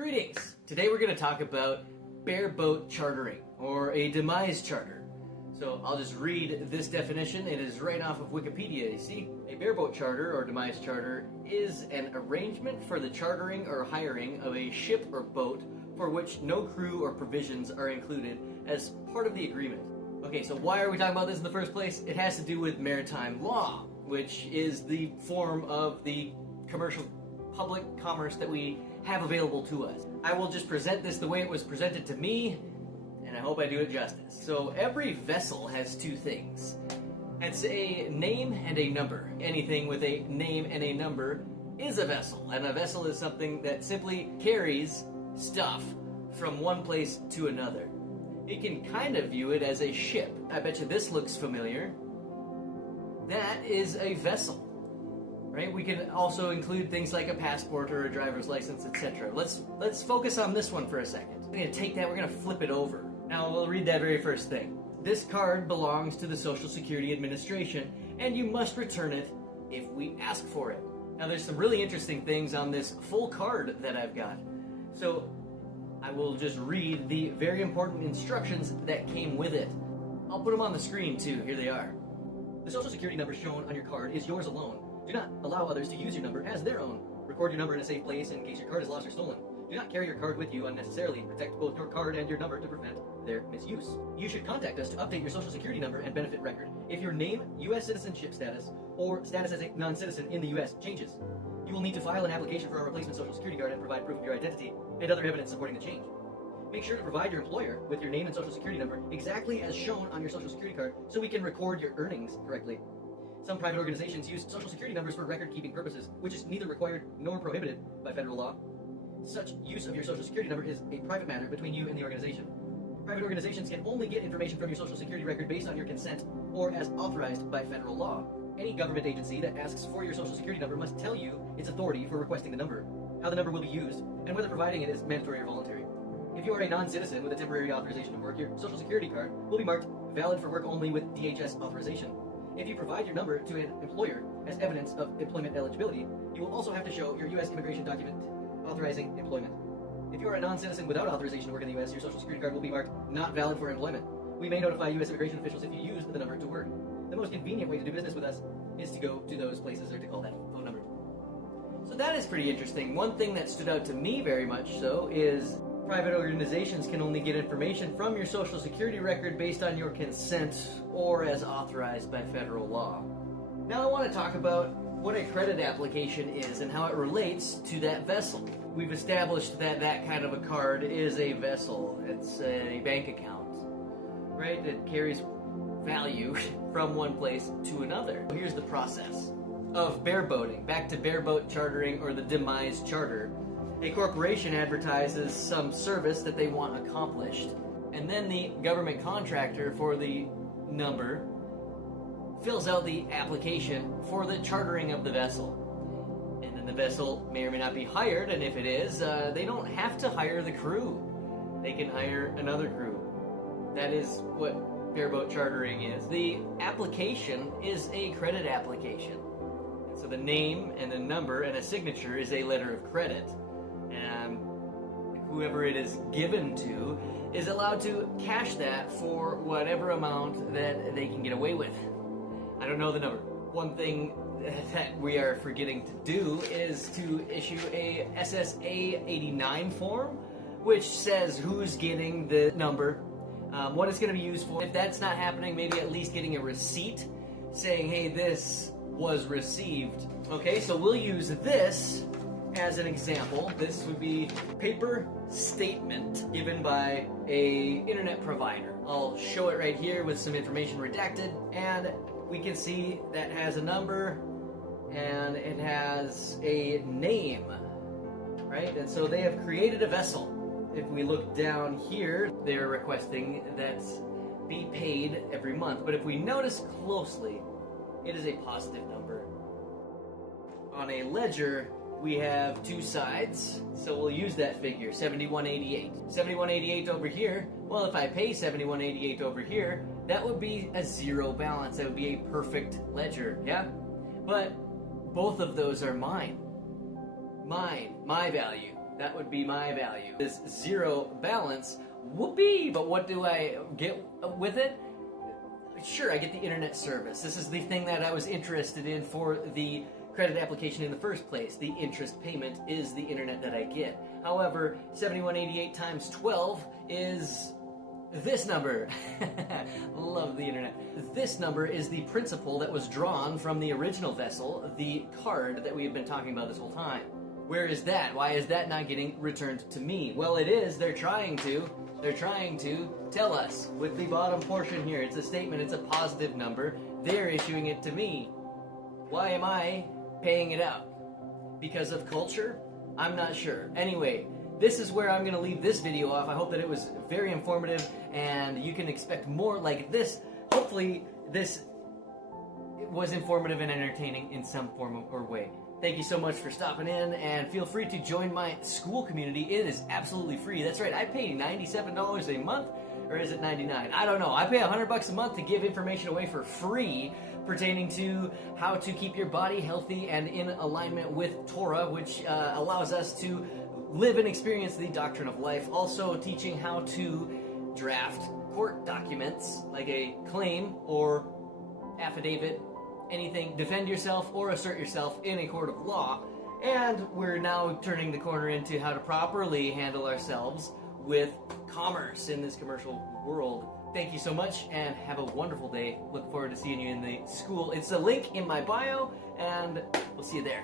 Greetings! Today we're going to talk about bareboat chartering, or a demise charter. So I'll just read this definition. It is right off of Wikipedia. You see, a bareboat charter or demise charter is an arrangement for the chartering or hiring of a ship or boat for which no crew or provisions are included as part of the agreement. Okay, so why are we talking about this in the first place? It has to do with maritime law, which is the form of the commercial public commerce that we have available to us. I will just present this the way it was presented to me, and I hope I do it justice. So every vessel has two things. It's a name and a number. Anything with a name and a number is a vessel, and a vessel is something that simply carries stuff from one place to another. You can kind of view it as a ship. I bet you this looks familiar. That is a vessel. Right? We can also include things like a passport or a driver's license, etc. Let's focus on this one for a second. We're going to take that, we're going to flip it over. Now we'll read that very first thing. This card belongs to the Social Security Administration, and you must return it if we ask for it. Now there's some really interesting things on this full card that I've got. So I will just read the very important instructions that came with it. I'll put them on the screen too. Here they are. The Social Security number shown on your card is yours alone. Do not allow others to use your number as their own. Record your number in a safe place in case your card is lost or stolen. Do not carry your card with you unnecessarily. Protect both your card and your number to prevent their misuse. You should contact us to update your Social Security number and benefit record if your name, U.S. citizenship status, or status as a non-citizen in the U.S. changes. You will need to file an application for a replacement Social Security card and provide proof of your identity and other evidence supporting the change. Make sure to provide your employer with your name and Social Security number exactly as shown on your Social Security card so we can record your earnings correctly. Some private organizations use Social Security numbers for record-keeping purposes, which is neither required nor prohibited by federal law. Such use of your Social Security number is a private matter between you and the organization. Private organizations can only get information from your Social Security record based on your consent or as authorized by federal law. Any government agency that asks for your Social Security number must tell you its authority for requesting the number, how the number will be used, and whether providing it is mandatory or voluntary. If you are a non-citizen with a temporary authorization to work, your Social Security card will be marked valid for work only with DHS authorization. If you provide your number to an employer as evidence of employment eligibility, you will also have to show your U.S. immigration document authorizing employment. If you are a non-citizen without authorization to work in the U.S., your Social Security card will be marked not valid for employment. We may notify U.S. immigration officials if you use the number to work. The most convenient way to do business with us is to go to those places or to call that phone number. So that is pretty interesting. One thing that stood out to me very much so is private organizations can only get information from your Social Security record based on your consent or as authorized by federal law. Now I want to talk about what a credit application is and how it relates to that vessel. We've established that that kind of a card is a vessel. It's a bank account, right? It carries value from one place to another. Here's the process of bareboating. Back to bareboat chartering or the demise charter. A corporation advertises some service that they want accomplished, and then the government contractor for the number fills out the application for the chartering of the vessel. And then the vessel may or may not be hired, and if it is, they don't have to hire the crew. They can hire another crew. That is what bareboat chartering is. The application is a credit application. And so the name and the number and a signature is a letter of credit. And whoever it is given to is allowed to cash that for whatever amount that they can get away with. I don't know the number. One thing that we are forgetting to do is to issue a SSA 89 form, which says who's getting the number, what it's going to be used for. If that's not happening, maybe at least getting a receipt saying, hey, this was received. Okay, so we'll use this as an example. This would be paper statement given by a internet provider. I'll show it right here with some information redacted, and we can see that has a number and it has a name, right? And so they have created a vessel. If we look down here, they're requesting that be paid every month. But if we notice closely, it is a positive number. On a ledger, we have two sides, so we'll use that figure, 7188. 7188 over here, well, if I pay 7188 over here, that would be a zero balance. That would be a perfect ledger, yeah? But both of those are mine. My value. That would be my value. This zero balance, whoopee! But what do I get with it? Sure, I get the internet service. This is the thing that I was interested in for the credit application in the first place. The interest payment is the internet that I get. However, 7188 times 12 is this number. Love the internet. This number is the principal that was drawn from the original vessel, the card that we have been talking about this whole time. Where is that? Why is that not getting returned to me? Well, it is. They're trying to tell us with the bottom portion here. It's a statement. It's a positive number. They're issuing it to me. Why am I paying it out? Because of culture? I'm not sure. Anyway, this is where I'm going to leave this video off. I hope that it was very informative and you can expect more like this. Hopefully this was informative and entertaining in some form or way. Thank you so much for stopping in, and feel free to join my school community. It is absolutely free. That's right, I pay $97 a month, or is it $99? I don't know. I pay $100 a month to give information away for free pertaining to how to keep your body healthy and in alignment with Torah, which allows us to live and experience the doctrine of life. Also teaching how to draft court documents, like a claim or affidavit, anything, defend yourself or assert yourself in a court of law. And we're now turning the corner into how to properly handle ourselves with commerce in this commercial world. Thank you so much and have a wonderful day. Look forward to seeing you in the school. It's a link in my bio and we'll see you there.